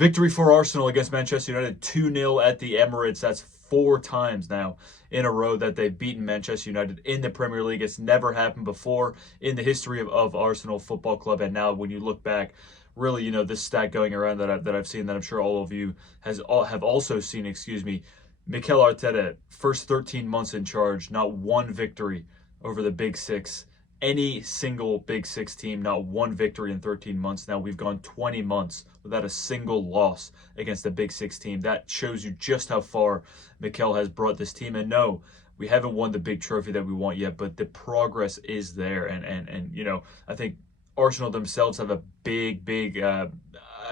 Victory for Arsenal against Manchester United, 2-0 at the Emirates. That's 4 times now in a row that they've beaten Manchester United in the Premier League. It's never happened before in the history of Arsenal Football Club. And now when you look back, really, this stat going around that I've seen, that I'm sure all of you have also seen, Mikel Arteta, first 13 months in charge, not one victory over the Big Six. Any single Big Six team, not one victory in 13 months. Now we've gone 20 months without a single loss against the Big Six team. That shows you just how far Mikel has brought this team. And no, we haven't won the big trophy that we want yet, but the progress is there. And I think Arsenal themselves have a big, I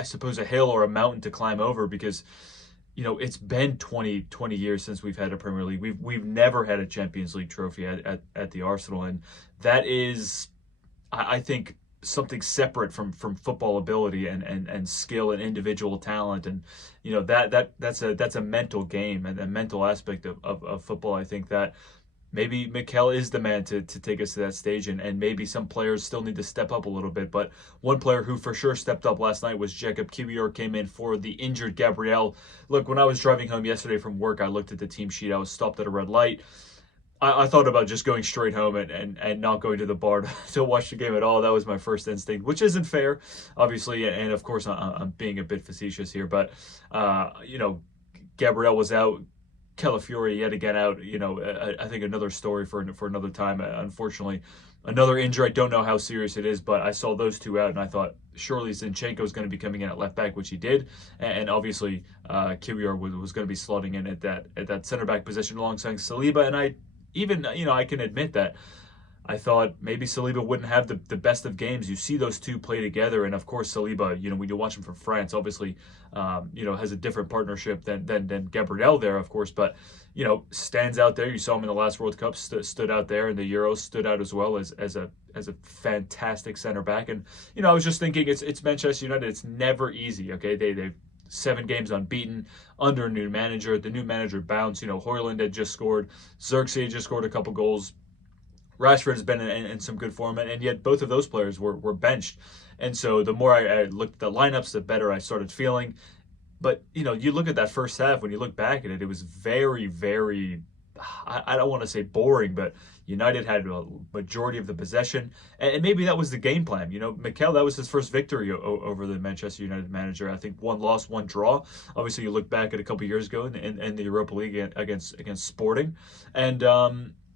suppose, a hill or a mountain to climb over, because it's been 20 years since we've had a Premier League. We've never had a Champions League trophy at the Arsenal, and that is, I think, something separate from football ability and skill and individual talent. And that's a mental game and a mental aspect of football. I think that maybe Mikel is the man to take us to that stage, and maybe some players still need to step up a little bit. But one player who for sure stepped up last night was Jacob Kiwior. Came in for the injured Gabriel. Look, when I was driving home yesterday from work, I looked at the team sheet. I was stopped at a red light. I thought about just going straight home and not going to the bar to watch the game at all. That was my first instinct, which isn't fair, obviously. And of course, I'm being a bit facetious here. But, Gabriel was out. Calafiori yet again out. I think another story for another time. Unfortunately, another injury. I don't know how serious it is, but I saw those two out, and I thought surely Zinchenko is going to be coming in at left back, which he did, and obviously Kiwior was going to be slotting in at that center back position alongside Saliba. And I can admit that I thought maybe Saliba wouldn't have the best of games. You see those two play together, and of course Saliba, when you watch him for France, obviously, has a different partnership than Gabriel there, of course, but stands out there. You saw him in the last World Cup, stood out there, and the Euros stood out as well as a fantastic center back. And I was just thinking, it's Manchester United. It's never easy. Okay, they've 7 games unbeaten under a new manager. The new manager bounced. Højlund had just scored. Xerxes had just scored a couple goals. Rashford has been in some good form, and yet both of those players were benched. And so the more I looked at the lineups, the better I started feeling. But, you look at that first half, when you look back at it, it was very, very, I don't want to say boring, but United had a majority of the possession. And maybe that was the game plan. Mikel, that was his first victory over the Manchester United manager. I think 1 loss, 1 draw. Obviously, you look back at a couple of years ago in the Europa League against Sporting. And,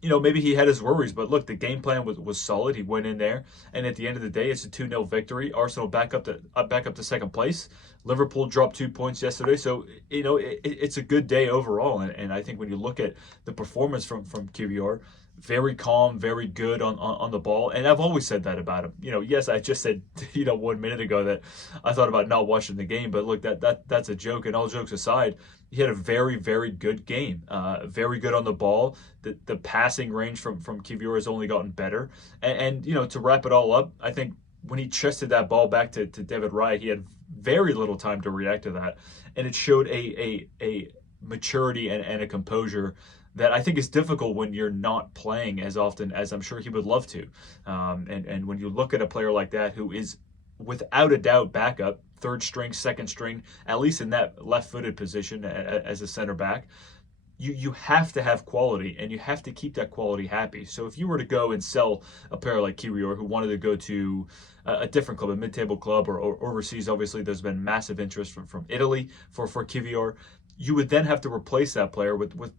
maybe he had his worries, but look, the game plan was solid. He went in there, and at the end of the day, it's a 2-0 victory. Arsenal back up to second place. Liverpool dropped 2 points yesterday, so it's a good day overall. And I think when you look at the performance from Kiwior, very calm, very good on the ball. And I've always said that about him. Yes, I just said 1 minute ago that I thought about not watching the game, but look, that's a joke. And all jokes aside, he had a very, very good game. Very good on the ball. The passing range from Kiwior has only gotten better. And to wrap it all up, I think when he chested that ball back to David Raya, he had very little time to react to that, and it showed a maturity and a composure that I think is difficult when you're not playing as often as I'm sure he would love to. And when you look at a player like that, who is without a doubt backup, third string, second string, at least in that left-footed position as a center back, you have to have quality, and you have to keep that quality happy. So if you were to go and sell a player like Kiwior, who wanted to go to a different club, a mid-table club, or overseas, obviously there's been massive interest from Italy for Kiwior, you would then have to replace that player with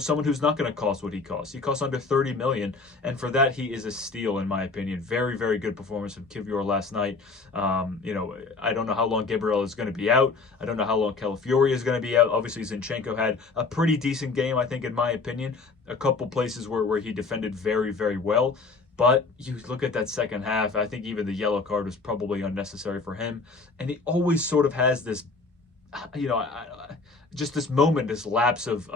someone who's not going to cost what he costs. He costs under 30 million, and for that he is a steal in my opinion. Very, very good performance from Kiwior last night. I don't know how long Gabriel is going to be out. I don't know how long Calafiori is going to be out. Obviously Zinchenko had a pretty decent game, I think, in my opinion. A couple places where he defended very, very well. But you look at that second half, I think even the yellow card was probably unnecessary for him. And he always sort of has this, just this moment, this lapse of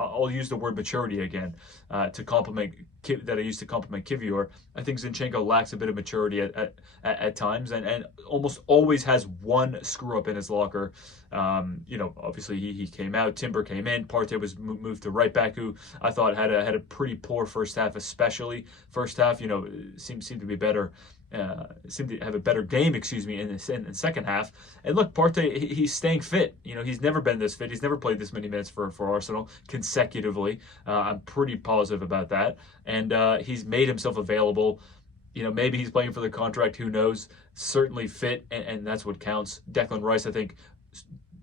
I'll use the word maturity again to compliment that I used to compliment Kiwior. I think Zinchenko lacks a bit of maturity at times, and almost always has one screw up in his locker. Obviously he came out, Timber came in, Partey was moved to right back, who I thought had a pretty poor first half, especially first half. Seemed to be better seemed to have a better game, excuse me, in the second half. And look, Partey, he's staying fit. You know, he's never been this fit. He's never played this many minutes for Arsenal consecutively. I'm pretty positive about that. And he's made himself available. You know, maybe he's playing for the contract. Who knows? Certainly fit, and that's what counts. Declan Rice, I think,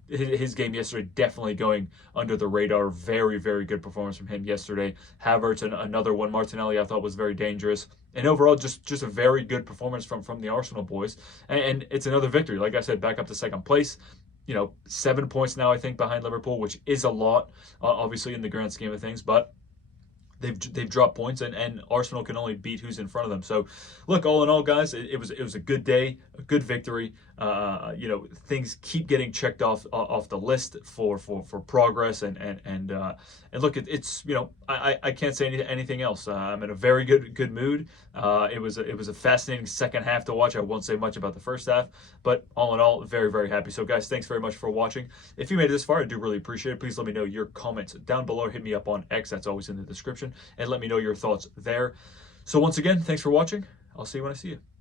his game yesterday definitely going under the radar. Very, very good performance from him yesterday. Havertz, another one. Martinelli, I thought, was very dangerous. And overall, just a very good performance from the Arsenal boys. And it's another victory. Like I said, back up to second place. You know, 7 points now, I think, behind Liverpool, which is a lot, obviously, in the grand scheme of things. But they've dropped points, and Arsenal can only beat who's in front of them. So, look, all in all, guys, it was a good day, a good victory. You know, things keep getting checked off the list for progress, and look, it's you know, I can't say anything else. I'm in a very good mood. It was a fascinating second half to watch. I won't say much about the first half, but all in all, very, very happy. So, guys, thanks very much for watching. If you made it this far, I do really appreciate it. Please let me know your comments down below. Hit me up on X. That's always in the description. And let me know your thoughts there. So once again, thanks for watching. I'll see you when I see you.